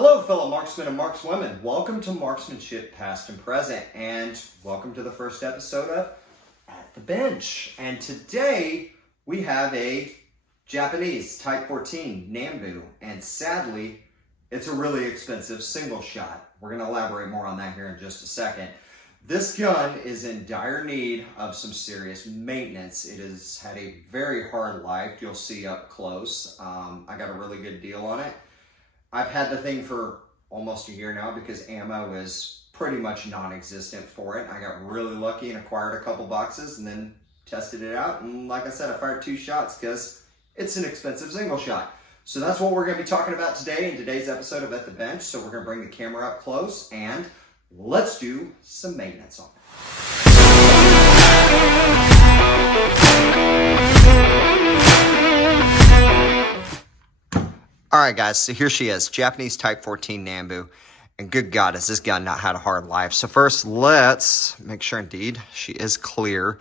Hello, fellow marksmen and markswomen. Welcome to Marksmanship Past and Present, and welcome to the first episode of At the Bench. And today we have a Japanese Type 14 Nambu, and sadly, it's a really expensive single shot. We're going to elaborate more on that here in just a second. This gun is in dire need of some serious maintenance. It has had a very hard life. You'll see up close. I got a really good deal on it. I've had the thing for almost a year now because ammo is pretty much non-existent for it. I got really lucky and acquired a couple boxes and then tested it out. And like I said, I fired 2 shots because it's an expensive single shot. So that's what we're going to be talking about today in today's episode of At the Bench. So we're going to bring the camera up close and let's do some maintenance on it. Alright guys, so here she is, Japanese Type 14 Nambu, and good God, has this gun not had a hard life. So first, let's make sure indeed she is clear.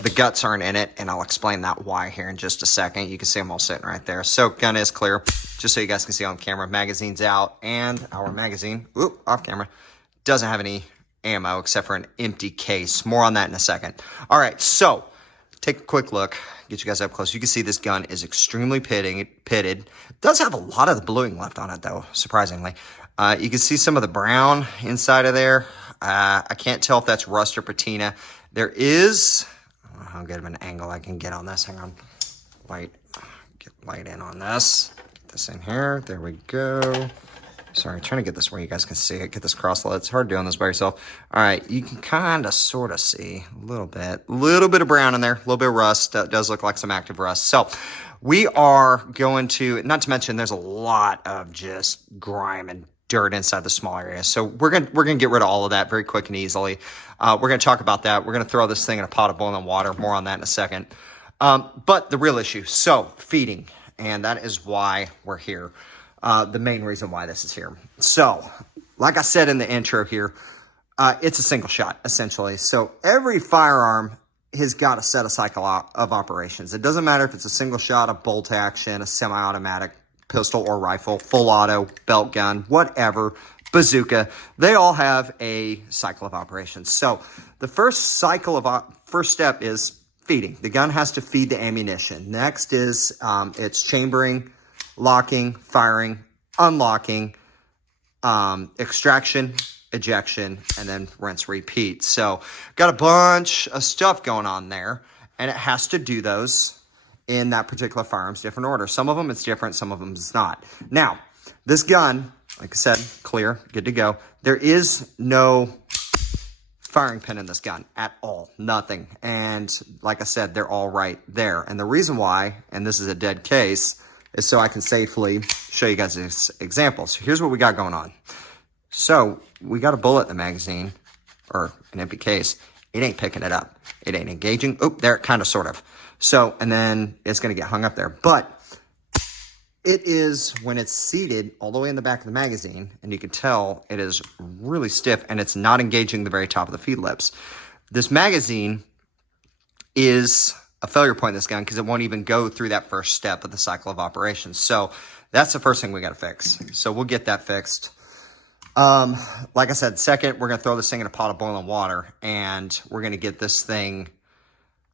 The guts aren't in it, and I'll explain that why here in just a second. You can see them all sitting right there. So gun is clear, just so you guys can see on camera. Magazine's out, and our magazine, off camera, doesn't have any ammo except for an empty case. More on that in a second. Alright, so take a quick look. Get you guys up close. You can see this gun is extremely pitted. It does have a lot of the bluing left on it, though, surprisingly. You can see some of the brown inside of there. I can't tell if that's rust or patina. There is, I don't know how good of an angle I can get on this. Hang on. Get light in on this. Get this in here. There we go. Sorry, trying to get this where you guys can see it. Get this cross-lit. It's hard doing this by yourself. All right, you can kind of sort of see a little bit of brown in there, a little bit of rust. That does look like some active rust. So we are going to, not to mention there's a lot of just grime and dirt inside the small area. So we're gonna get rid of all of that very quick and easily. We're gonna talk about that. We're gonna throw this thing in a pot of boiling water. More on that in a second. But the real issue, so feeding, and that is why we're here. The main reason why this is here. So, like I said in the intro here, it's a single shot, essentially. So, every firearm has got a set of cycle of operations. It doesn't matter if it's a single shot, a bolt action, a semi-automatic pistol or rifle, full auto, belt gun, whatever, bazooka. They all have a cycle of operations. So, the first step is feeding. The gun has to feed the ammunition. Next is it's chambering, locking, firing, unlocking, extraction, ejection, and then rinse, repeat. So got a bunch of stuff going on there, and it has to do those in that particular firearm's different order. Some of them it's different, some of them it's not. Now, this gun, like I said, clear, good to go. There is no firing pin in this gun at all, nothing. And like I said, they're all right there. And the reason why, and this is a dead case, is so I can safely show you guys this example. So here's what we got going on. So we got a bullet in the magazine, or an empty case. It ain't picking it up. It ain't engaging. Oh, there, kind of, sort of. So, and then it's going to get hung up there. But it is, when it's seated all the way in the back of the magazine, and you can tell it is really stiff, and it's not engaging the very top of the feed lips. This magazine is a failure point in this gun because it won't even go through that first step of the cycle of operations. So that's the first thing we got to fix. So we'll get that fixed. Like I said, second, we're going to throw this thing in a pot of boiling water, and we're going to get this thing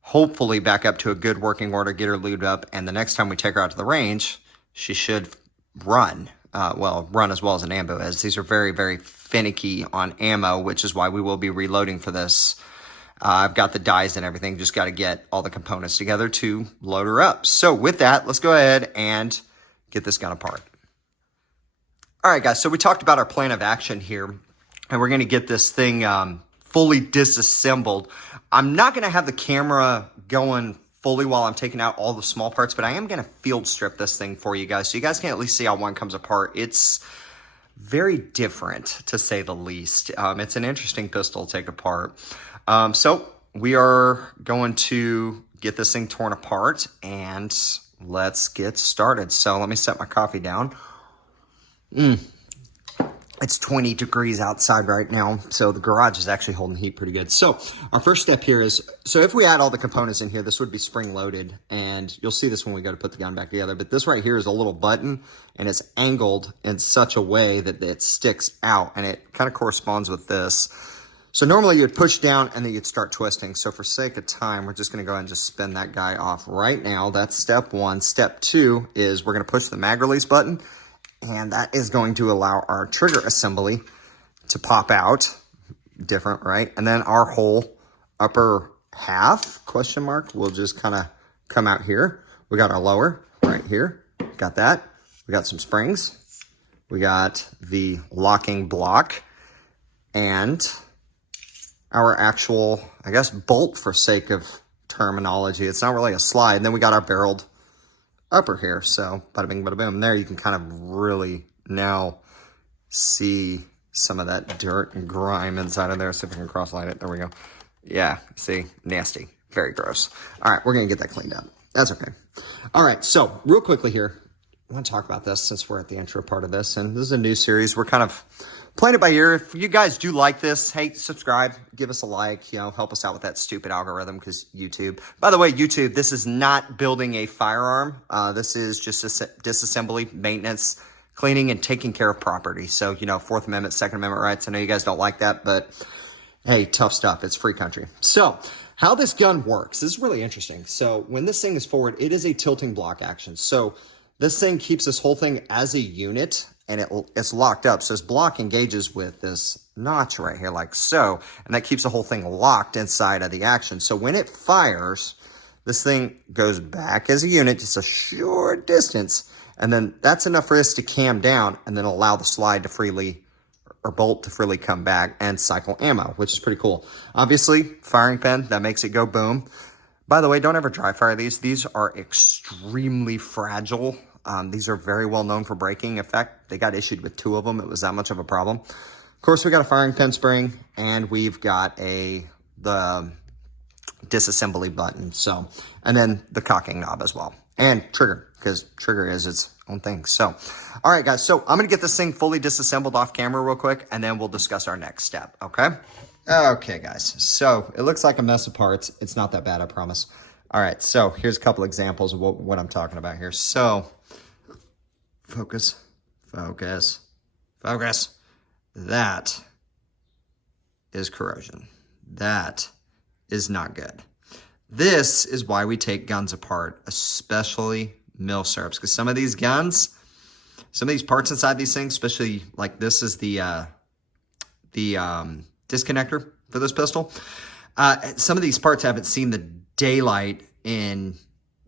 hopefully back up to a good working order, get her lubed up, and the next time we take her out to the range, she should run. Run as well as an Nambu is. These are very, very finicky on ammo, which is why we will be reloading for this. I've got the dies and everything, just got to get all the components together to load her up. So with that, let's go ahead and get this gun apart. All right, guys, so we talked about our plan of action here, and we're going to get this thing fully disassembled. I'm not going to have the camera going fully while I'm taking out all the small parts, but I am going to field strip this thing for you guys, so you guys can at least see how one comes apart. It's very different, to say the least. It's an interesting pistol to take apart. So we are going to get this thing torn apart, and let's get started. So let me set my coffee down. It's It's 20 degrees outside right now, so the garage is actually holding heat pretty good. So our first step here is, so if we add all the components in here, this would be spring loaded, and you'll see this when we go to put the gun back together, but this right here is a little button, and it's angled in such a way that it sticks out, and it kind of corresponds with this. So normally you'd push down and then you'd start twisting. So for sake of time, we're just gonna go ahead and just spin that guy off right now. That's step one. Step two is we're gonna push the mag release button, and that is going to allow our trigger assembly to pop out. Different, right? And then our whole upper half, question mark, will just kind of come out here. We got our lower right here. Got that. We got some springs. We got the locking block and our actual, I guess, bolt for sake of terminology. It's not really a slide. And then we got our barreled upper here. So bada bing, bada boom. There you can kind of really now see some of that dirt and grime inside of there. See if we can cross-light it. There we go. Yeah, see, nasty. Very gross. All right, we're going to get that cleaned up. That's okay. All right, so real quickly here, I want to talk about this since we're at the intro part of this. And this is a new series. We're kind of playing it by ear. If you guys do like this, hey, subscribe, give us a like, you know, help us out with that stupid algorithm because YouTube. By the way, YouTube, this is not building a firearm. This is just a disassembly, maintenance, cleaning, and taking care of property. So, you know, Fourth Amendment, Second Amendment rights. I know you guys don't like that, but hey, tough stuff. It's free country. So how this gun works, this is really interesting. So when this thing is forward, it is a tilting block action. So this thing keeps this whole thing as a unit, and it's locked up. So this block engages with this notch right here like so, and that keeps the whole thing locked inside of the action. So when it fires, this thing goes back as a unit, just a short distance, and then that's enough for us to cam down and then allow the slide to freely, or bolt to freely come back and cycle ammo, which is pretty cool. Obviously, firing pin, that makes it go boom. By the way, don't ever dry fire these. These are extremely fragile. These are very well known for breaking. In fact, they got issued with 2 of them. It was that much of a problem. Of course, we got a firing pin spring, and we've got the disassembly button. So, and then the cocking knob as well, and trigger, because trigger is its own thing. So, all right, guys. So I'm gonna get this thing fully disassembled off camera real quick, and then we'll discuss our next step. Okay. Okay, guys, so it looks like a mess of parts. It's not that bad, I promise. All right, so here's a couple examples of what I'm talking about here. So, focus, focus, focus. That is corrosion. That is not good. This is why we take guns apart, especially mil syrups, because some of these guns, some of these parts inside these things, especially like this is the disconnector for this pistol. Some of these parts haven't seen the daylight in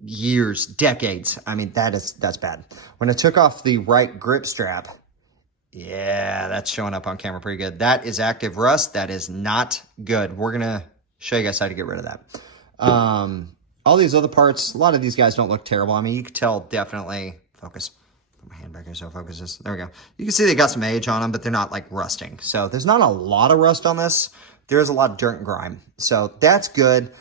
years, decades. I mean, that's bad. When I took off the right grip strap, yeah, that's showing up on camera pretty good. That is active rust. That is not good. We're going to show you guys how to get rid of that. All these other parts, a lot of these guys don't look terrible. I mean, you can tell definitely, focus. Put my hand back here so it focuses. There we go. You can see they got some age on them, but they're not like rusting. So there's not a lot of rust on this. There is a lot of dirt and grime. So that's good.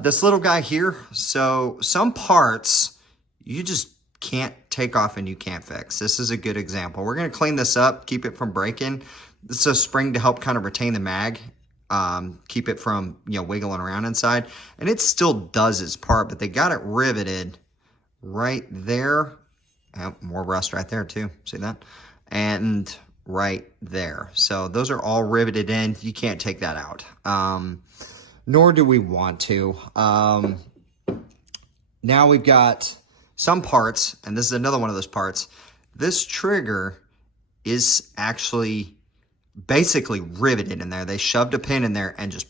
This little guy here. So some parts you just can't take off and you can't fix. This is a good example. We're going to clean this up, keep it from breaking. This is a spring to help kind of retain the mag. Keep it from, you know, wiggling around inside. And it still does its part, but they got it riveted right there. Oh, more rust right there too. See that? And right there. So those are all riveted in. You can't take that out. Nor do we want to. Now we've got some parts, and this is another one of those parts. This trigger is actually basically riveted in there. They shoved a pin in there and just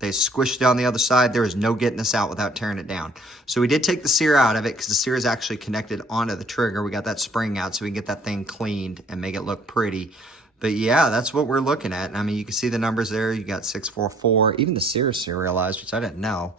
they squished it on the other side. There is no getting this out without tearing it down. So we did take the sear out of it because the sear is actually connected onto the trigger. We got that spring out so we can get that thing cleaned and make it look pretty. But yeah, that's what we're looking at. I mean, you can see the numbers there. You got 644. Even the sear is serialized, which I didn't know.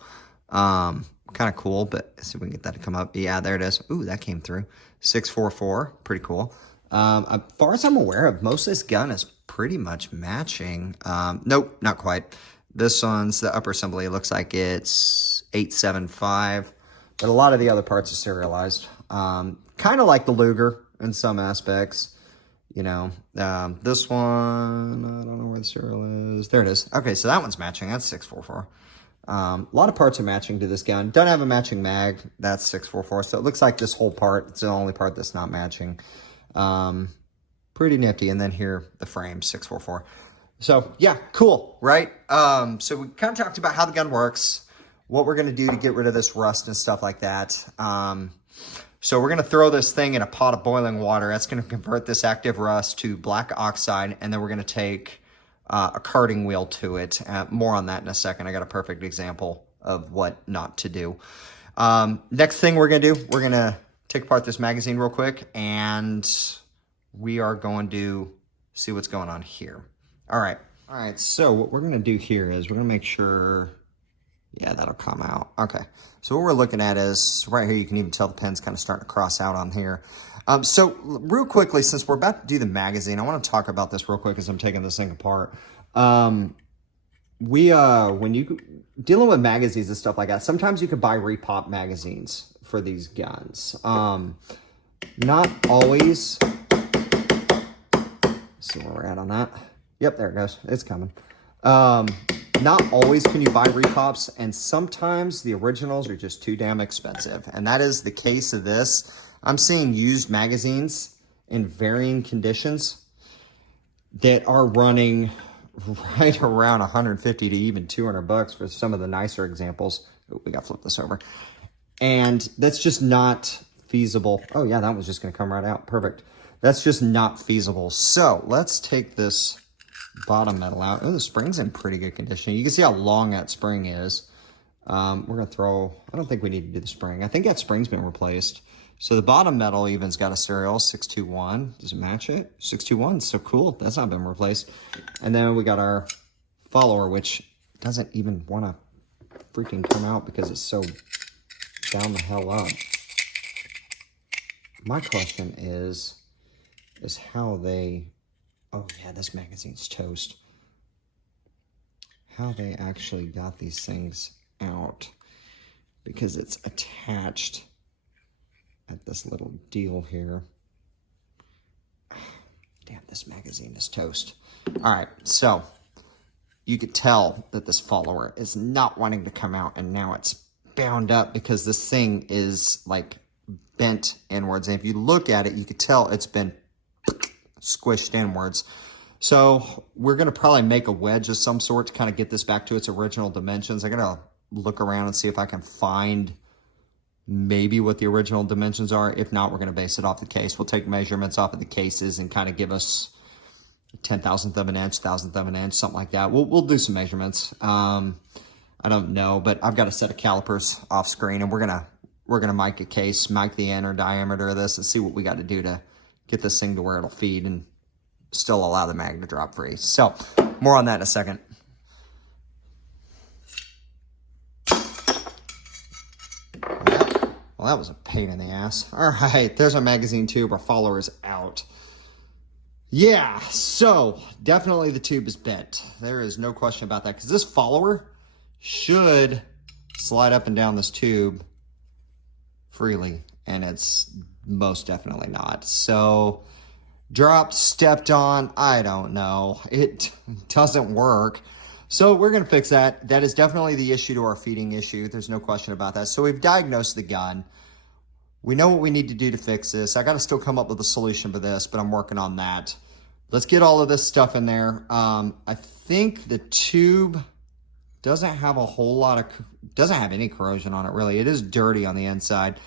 Kind of cool, but let's see if we can get that to come up. Yeah, there it is. Ooh, that came through. 644. Pretty cool. As far as I'm aware of, most of this gun is pretty much matching. Nope, not quite. This one's the upper assembly. It looks like it's 875, but a lot of the other parts are serialized. Kind of like the Luger in some aspects. You know, this one, I don't know where the serial is. There it is. Okay, so that one's matching. That's 644. A lot of parts are matching to this gun. Don't have a matching mag. That's 644. So it looks like this whole part, it's the only part that's not matching. Pretty nifty. And then here, the frame, 644. So, yeah, cool, right? So we kind of talked about how the gun works, what we're going to do to get rid of this rust and stuff like that. So we're going to throw this thing in a pot of boiling water. That's going to convert this active rust to black oxide, and then we're going to take a carding wheel to it. More on that in a second. I got a perfect example of what not to do. Next thing we're going to do, we're going to take apart this magazine real quick, and we are going to see what's going on here. All right, so what we're going to do here is we're going to make sure... Yeah, that'll come out. Okay, so what we're looking at is, right here, you can even tell the pen's kind of starting to cross out on here. So real quickly, since we're about to do the magazine, I want to talk about this real quick as I'm taking this thing apart. When you dealing with magazines and stuff like that, sometimes you can buy repop magazines for these guns. Not always. Let's see where we're at on that. Yep, there it goes. It's coming. Not always can you buy repops, and sometimes the originals are just too damn expensive. And that is the case of this. I'm seeing used magazines in varying conditions that are running right around 150 to even 200 bucks for some of the nicer examples. Oh, we got to flip this over. And that's just not feasible. Oh yeah, that was just going to come right out. Perfect. That's just not feasible. So let's take this bottom metal out. Oh, the spring's in pretty good condition. You can see how long that spring is. We're going to throw... I don't think we need to do the spring. I think that spring's been replaced. So the bottom metal even's got a serial, 621. Does it match it? 621, so cool. That's not been replaced. And then we got our follower, which doesn't even want to freaking come out because it's so down the hell up. My question is how they... Oh yeah, this magazine's toast. How they actually got these things out, because it's attached at this little deal here. Damn, this magazine is toast. All right, so you could tell that this follower is not wanting to come out, and now it's bound up because this thing is like bent inwards. And if you look at it, you could tell it's been squished inwards. So we're going to probably make a wedge of some sort to kind of get this back to its original dimensions. I'm going to look around and see if I can find maybe what the original dimensions are. If not, we're going to base it off the case. We'll take measurements off of the cases and kind of give us 10,000th of an inch, 1,000th of an inch, something like that. We'll do some measurements. I don't know, but I've got a set of calipers off screen, and we're gonna mic a case, mic the inner diameter of this, and see what we got to do to get this thing to where it'll feed and still allow the mag to drop free. So, more on that in a second. Well, that was a pain in the ass. All right, there's our magazine tube. Our follower is out. Yeah, so definitely the tube is bent. There is no question about that, because this follower should slide up and down this tube freely, and it's most definitely not. So dropped, stepped on, I don't know. It doesn't work. So we're going to fix that. That is definitely the issue to our feeding issue. There's no question about that. So we've diagnosed the gun. We know what we need to do to fix this. I got to still come up with a solution for this, but I'm working on that. Let's get all of this stuff in there. I think the tube doesn't have a whole lot of, doesn't have any corrosion on it really. It is dirty on the inside.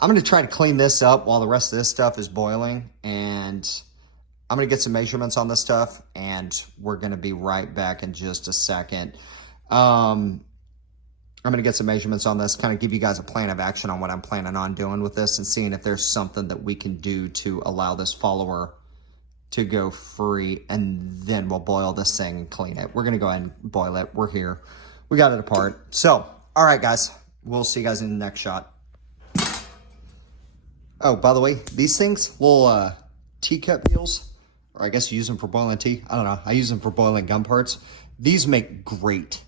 I'm going to try to clean this up while the rest of this stuff is boiling, and I'm going to get some measurements on this stuff, and we're going to be right back in just a second. I'm going to get some measurements on this, kind of give you guys a plan of action on what I'm planning on doing with this, and seeing if there's something that we can do to allow this follower to go free, and then we'll boil this thing and clean it. We're going to go ahead and boil it. We're here. We got it apart. So, all right, guys. We'll see you guys in the next shot. Oh, by the way, these things, little teacup meals, or I guess you use them for boiling tea. I don't know. I use them for boiling gun parts. These make great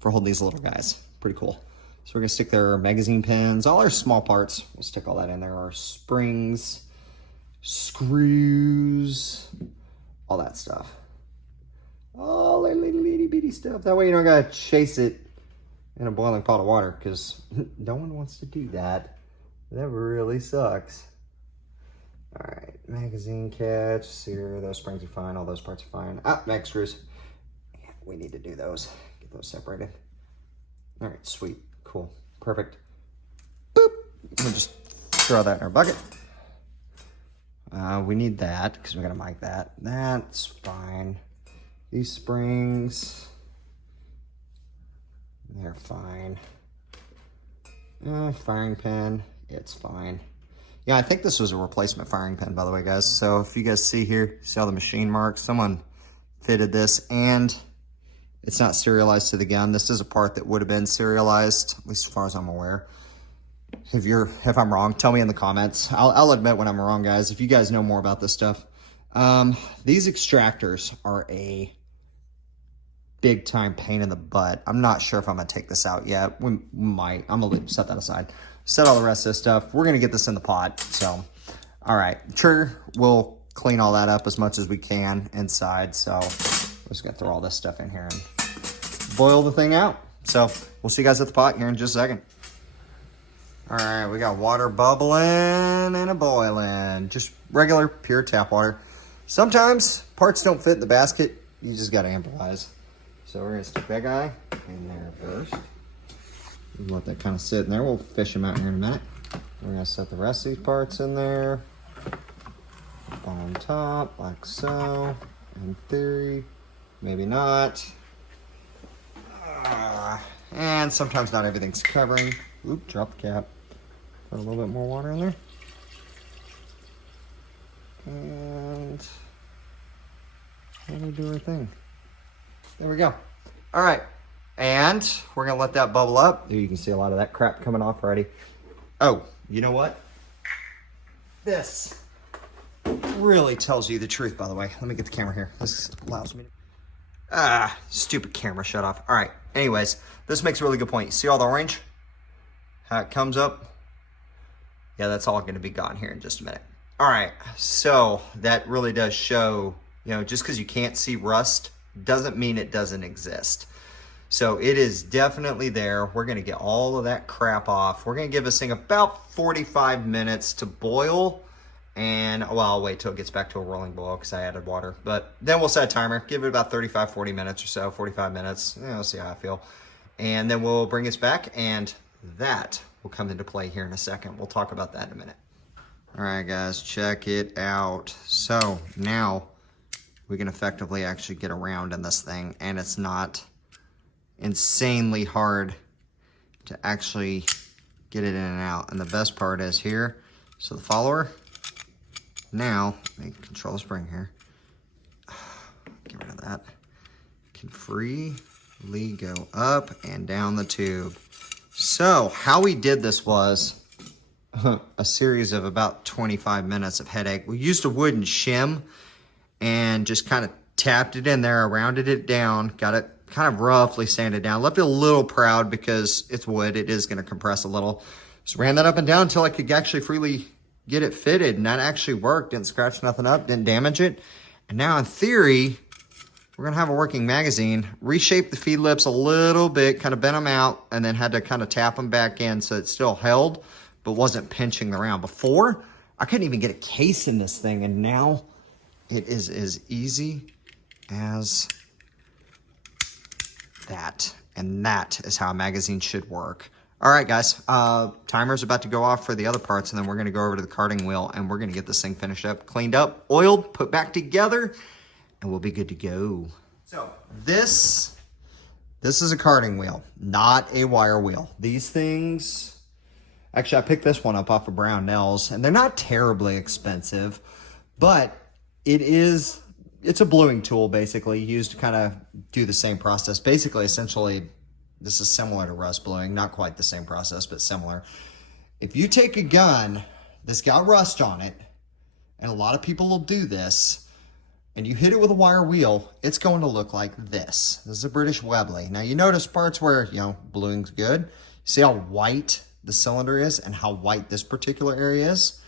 for holding these little guys. Pretty cool. So we're going to stick their magazine pins, all our small parts. We'll stick all that in there. Our springs, screws, all that stuff. All that little itty bitty stuff. That way you don't gotta chase it in a boiling pot of water, because no one wants to do that. That really sucks. All right, magazine catch, sear, those springs are fine, all those parts are fine. Ah, mag screws. Yeah, we need to do those. Get those separated. All right, sweet, cool, perfect. Boop. We'll just throw that in our bucket. We need that because we're gonna mic that. That's fine. These springs, they're fine. Firing pin, it's fine. Yeah, I think this was a replacement firing pin, by the way, guys. So if you guys see here, see all the machine marks? Someone fitted this, and it's not serialized to the gun. This is a part that would have been serialized, at least as far as I'm aware. If I'm wrong, tell me in the comments. I'll admit when I'm wrong, guys, if you guys know more about this stuff. These extractors are a big time pain in the butt. I'm not sure if I'm gonna take this out yet. We might. I'm gonna set that aside. Set all the rest of this stuff. We're gonna get this in the pot. So, all right, sure, we'll clean all that up as much as we can inside. So we're just gonna throw all this stuff in here and boil the thing out. So we'll see you guys at the pot here in just a second. All right, we got water bubbling and a boiling. Just regular, pure tap water. Sometimes parts don't fit in the basket. You just gotta improvise. So we're gonna stick that guy in there first. Let that kind of sit in there. We'll fish them out here in a minute. We're gonna set the rest of these parts in there. On top, like so. In theory, maybe not. And sometimes not everything's covering. Oop, drop the cap. Put a little bit more water in there. And let me do our thing. There we go. All right. And we're going to let that bubble up. You can see a lot of that crap coming off already. Oh, you know what? This really tells you the truth, by the way. Let me get the camera here. This allows me to... stupid camera shut off. All right. Anyways, this makes a really good point. You see all the orange? How it comes up? Yeah, that's all going to be gone here in just a minute. All right. So that really does show, you know, just because you can't see rust doesn't mean it doesn't exist. So it is definitely there. We're going to get all of that crap off. We're going to give this thing about 45 minutes to boil. And, well, I'll wait till it gets back to a rolling boil because I added water. But then we'll set a timer. Give it about 35, 40 minutes or so, 45 minutes. We'll see how I feel. And then we'll bring this back, and that will come into play here in a second. We'll talk about that in a minute. All right, guys, check it out. So now we can effectively actually get around in this thing, and it's not insanely hard to actually get it in and out. And the best part is here, so the follower, now, let me control the spring here. Get rid of that. Can freely go up and down the tube. So how we did this was a series of about 25 minutes of headache. We used a wooden shim and just kind of tapped it in there, rounded it down, got it kind of roughly sanded down. Left it a little proud because it's wood. It is going to compress a little. Just ran that up and down until I could actually freely get it fitted, and that actually worked. Didn't scratch nothing up, didn't damage it. And now in theory, we're gonna have a working magazine. Reshape the feed lips a little bit, kind of bent them out, and then had to kind of tap them back in so it still held, but wasn't pinching the round. Before, I couldn't even get a case in this thing, and now it is as easy as that. And that is how a magazine should work. All right, guys, timer's about to go off for the other parts, and then we're gonna go over to the carding wheel, and we're gonna get this thing finished up, cleaned up, oiled, put back together, and we'll be good to go. So this is a carding wheel, not a wire wheel. These things, actually I picked this one up off of Brownells, and they're not terribly expensive, but it's a bluing tool basically used to kind of do the same process. Basically, essentially, this is similar to rust bluing, not quite the same process, but similar. If you take a gun that's got rust on it, and a lot of people will do this, and you hit it with a wire wheel, it's going to look like this. This is a British Webley. Now you notice parts where, you know, bluing's good. See how white the cylinder is and how white this particular area is?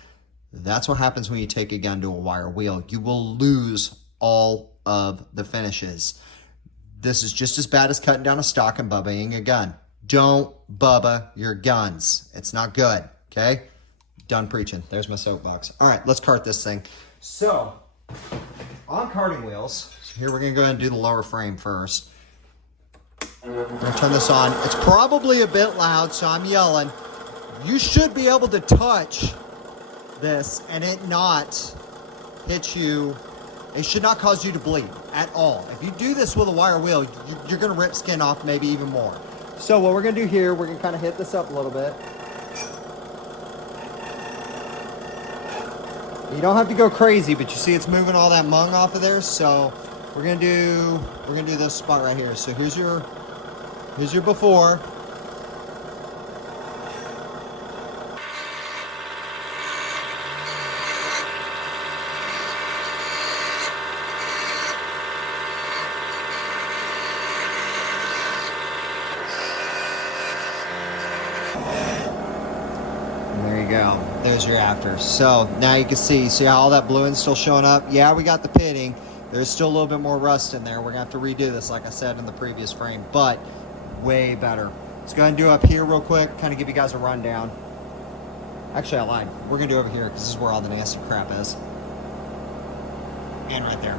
That's what happens when you take a gun to a wire wheel. You will lose all of the finishes. This is just as bad as cutting down a stock and bubbaing a gun. Don't bubba your guns. It's not good, okay? Done preaching. There's my soapbox. All right, let's cart this thing. So, on carting wheels, here we're going to go ahead and do the lower frame first. I'm going to turn this on. It's probably a bit loud, so I'm yelling. You should be able to touch this and it not hit you. It should not cause you to bleed at all. If you do this with a wire wheel, you're going to rip skin off maybe even more. So what we're going to do here, we're going to kind of hit this up a little bit. You don't have to go crazy, but you see it's moving all that mung off of there. So we're going to do this spot right here. So here's your before. Go. There's your after. So now you can see how all that bluing's still showing up. Yeah, we got the pitting. There's still a little bit more rust in there. We're gonna have to redo this, like I said in the previous frame, but way better. Let's go ahead and do up here real quick, kind of give you guys a rundown. Actually, I lied. We're gonna do over here because this is where all the nasty crap is. And right there.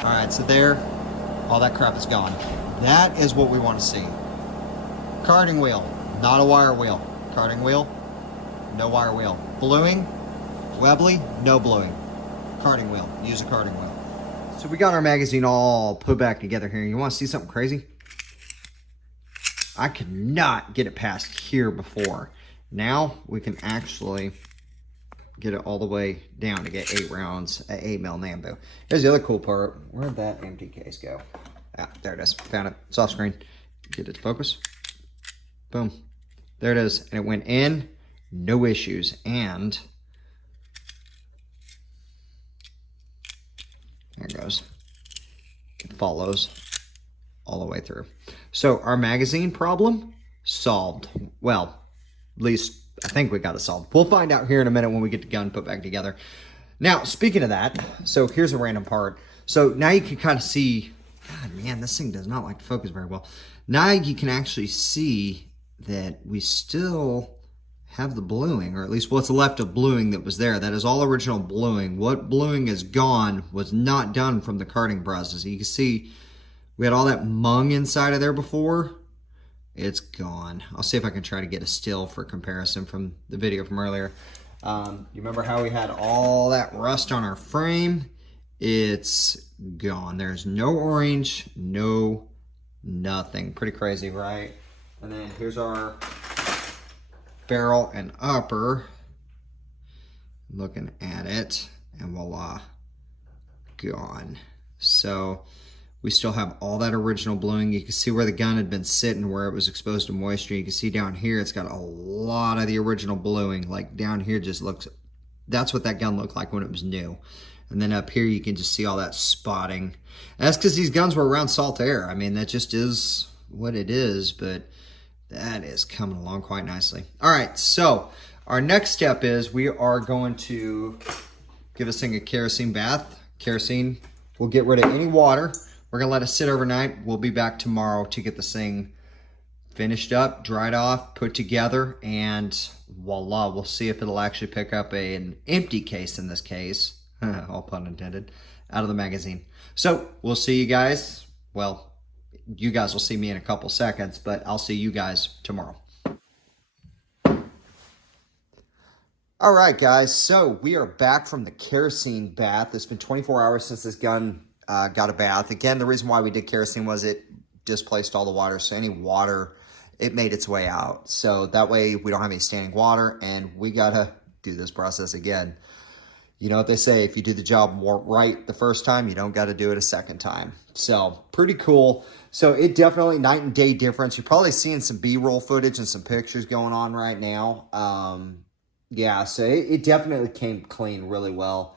All right, so there, all that crap is gone. That is what we want to see. Carting wheel, not a wire wheel. Carting wheel, no wire wheel. Bluing, Webley, no bluing. Carting wheel, use a carting wheel. So we got our magazine all put back together here. You want to see something crazy? I could not get it past here before. Now we can actually get it all the way down to get 8 rounds at 8mm Nambu. Here's the other cool part. Where'd that empty case go? Ah, there it is. Found it. It's off screen. Get it to focus. Boom. There it is. And it went in. No issues. And there it goes. It follows all the way through. So our magazine problem solved. Well, at least I think we got it solved. We'll find out here in a minute when we get the gun put back together. Now, speaking of that, so here's a random part. So now you can kind of see, God, man, this thing does not like to focus very well. Now you can actually see that we still have the bluing, or at least what's left of bluing that was there. That is all original bluing. What bluing is gone was not done from the carting process. You can see we had all that mung inside of there before. It's gone. I'll see if I can try to get a still for comparison from the video from earlier. You remember how we had all that rust on our frame? It's gone. There's no orange, no nothing. Pretty crazy, right? And then here's our barrel and upper. Looking at it, and voila, gone. So we still have all that original bluing. You can see where the gun had been sitting, where it was exposed to moisture. You can see down here, it's got a lot of the original bluing. Like down here just looks, that's what that gun looked like when it was new. And then up here, you can just see all that spotting. And that's because these guns were around salt air. I mean, that just is what it is, but that is coming along quite nicely. All right, so our next step is we are going to give this thing a kerosene bath. Kerosene will get rid of any water. We're gonna let it sit overnight. We'll be back tomorrow to get this thing finished up, dried off, put together, and voila, we'll see if it'll actually pick up an empty case in this case, all pun intended, out of the magazine. So we'll see you guys. Well, you guys will see me in a couple seconds, but I'll see you guys tomorrow. All right, guys, so we are back from the kerosene bath. It's been 24 hours since this gun got a bath. Again, the reason why we did kerosene was it displaced all the water. So any water, it made its way out. So that way we don't have any standing water, and we gotta do this process again. You know what they say, if you do the job right the first time, you don't gotta do it a second time. So pretty cool. So it definitely night and day difference. You're probably seeing some B-roll footage and some pictures going on right now. Yeah, so it definitely came clean really well.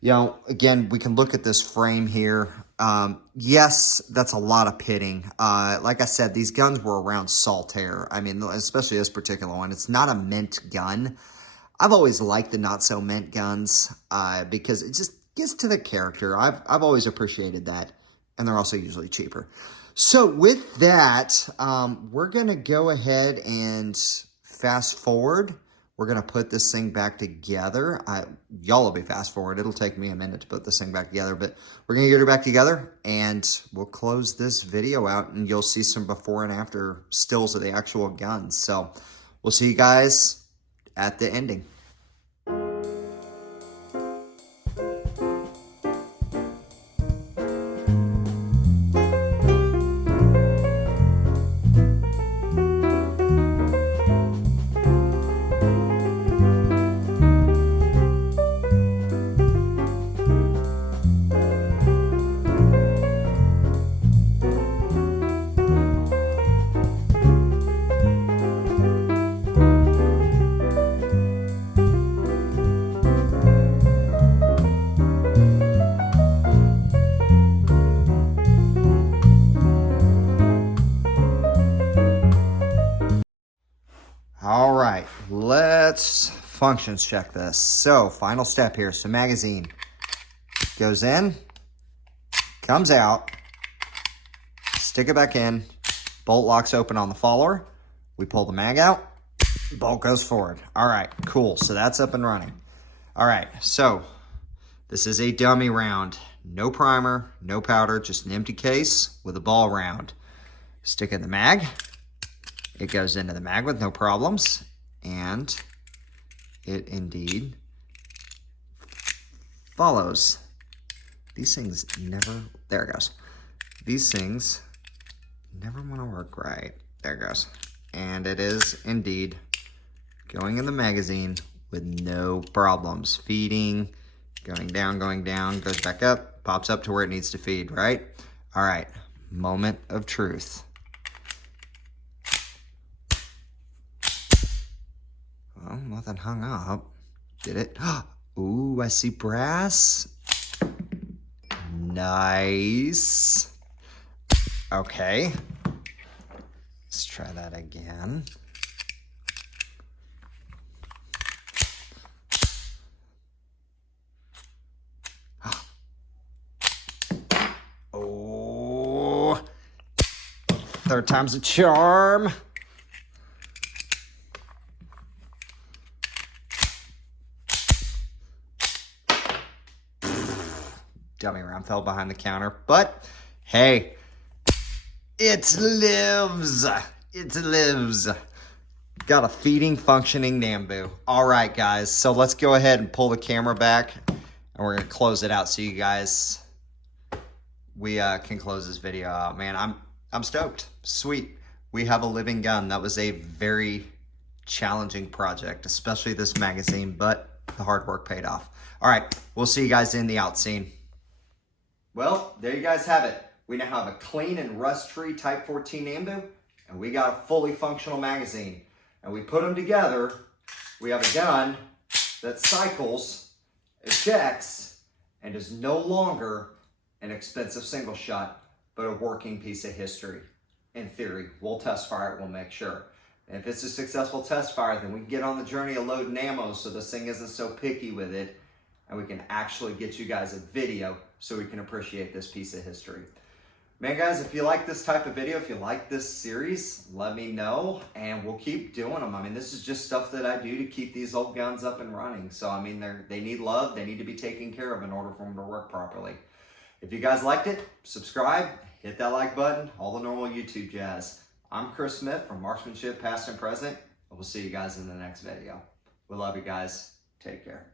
You know, again, we can look at this frame here. Yes, that's a lot of pitting. Like I said, these guns were around Saltaire. I mean, especially this particular one. It's not a mint gun. I've always liked the not so mint guns because it just gets to the character. I've always appreciated that, and they're also usually cheaper. So with that, we're gonna go ahead and fast forward. We're gonna put this thing back together. Y'all will be fast forward. It'll take me a minute to put this thing back together, but we're gonna get it back together, and we'll close this video out, and you'll see some before and after stills of the actual guns. So we'll see you guys at the ending. All right, let's functions check this. So final step here. So magazine goes in, comes out, stick it back in, bolt locks open on the follower. We pull the mag out, bolt goes forward. All right, cool. So that's up and running. All right, so this is a dummy round. No primer, no powder, just an empty case with a ball round. Stick in the mag. It goes into the mag with no problems, and it indeed follows. These things never, there it goes. These things never want to work right. There it goes. And it is indeed going in the magazine with no problems. Feeding, going down, goes back up, pops up to where it needs to feed, right? All right, moment of truth. Well, nothing hung up. Did it? Ooh, I see brass. Nice. Okay. Let's try that again. Oh. Third time's a charm. Dummy round fell behind the counter, but hey, it lives. It lives. Got a feeding, functioning Nambu. All right, guys, so let's go ahead and pull the camera back, and we're gonna close it out so you guys, we can close this video out. Man, I'm stoked. Sweet. We have a living gun. That was a very challenging project, especially this magazine, but the hard work paid off. All right, we'll see you guys in the out scene. Well, there you guys have it. We now have a clean and rust-free Type 14 Nambu, and we got a fully functional magazine. And we put them together, we have a gun that cycles, ejects, and is no longer an expensive single shot, but a working piece of history. In theory, we'll test fire it, we'll make sure. And if it's a successful test fire, then we can get on the journey of loading ammo so this thing isn't so picky with it, and we can actually get you guys a video so we can appreciate this piece of history. Man, guys, if you like this type of video, if you like this series, let me know, and we'll keep doing them. I mean, this is just stuff that I do to keep these old guns up and running. So, I mean, they need love. They need to be taken care of in order for them to work properly. If you guys liked it, subscribe, hit that like button, all the normal YouTube jazz. I'm Chris Smith from Marksmanship Past and Present, and we'll see you guys in the next video. We love you guys. Take care.